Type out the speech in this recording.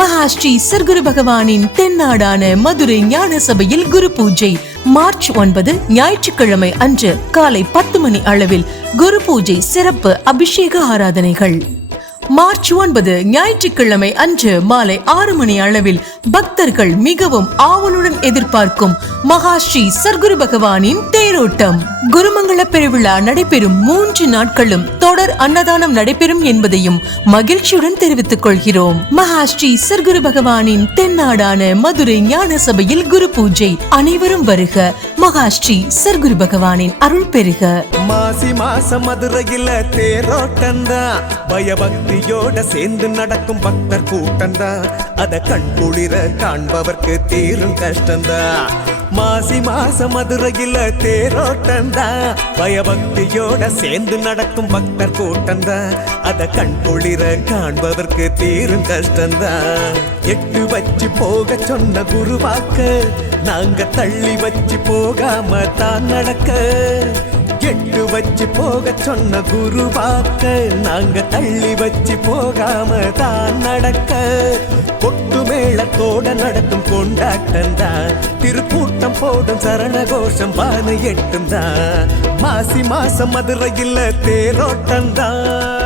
மகாஸ்ரீ சர்க்குரு பகவானின் தென்னாடான மதுரை ஞான சபையில் குரு பூஜை மார்ச் ஒன்பது ஞாயிற்றுக்கிழமை அன்று காலை பத்து மணி அளவில் குரு பூஜை சிறப்பு அபிஷேக ஆராதனைகள். மார்ச் ஒன்பது ஞாயிற்றுக்கிழமை அன்று மாலை ஆறு மணி அளவில் பக்தர்கள் மிகவும் ஆவலுடன் எதிர்பார்க்கும் மகாஸ்ரீ சர்க்குரு பகவானின் தேரோட்டம். குருமங்கள பெருவிழா நடைபெறும் மூன்று நாட்களும் தொடர் அன்னதானம் நடைபெறும் என்பதையும் மகிழ்ச்சியுடன் தெரிவித்துக் கொள்கிறோம். மகாஸ்ரீ சர்க்குரு பகவானின் தென்னாடான மதுரை ஞான சபையில் குரு பூஜை அனைவரும் வருக. மகாஸ்ரீ சர்க்குரு பகவானின் அருள் பெருக. மாசி மாசம் மதுரையில தேரோட்டந்தான் பயபக்தியோட சேர்ந்து நடக்கும் பக்தர் கூட்டந்தான் அத கண்குளிர காண்பவர்க்கு தீரும் கஷ்டந்தான் மாசி மாசம் மதுரையில தேரோட்டந்தான் பயபக்தியோட சேர்ந்து நடக்கும் பக்தர் கூட்டந்தான் அத கண் குளிர காண்பவர்க்கு தீரும் கஷ்டந்தான் எட்டு வச்சு போக சொன்ன குருவாக்க நாங்க தள்ளி வச்சு போகாம தான் நடக்க. எட்டு வச்சு போக சொன்ன குருவாக்க நாங்க தள்ளி வச்சு போகாம தான் நடக்க. கொட்டு மேளத்தோட நடத்தும் கொண்டாட்டம் தான் திருக்கூட்டம் போடும் சரண கோஷம் பானை எட்டும் தான் மாசி மாசம் மதுரையில் தேரோட்டம் தான்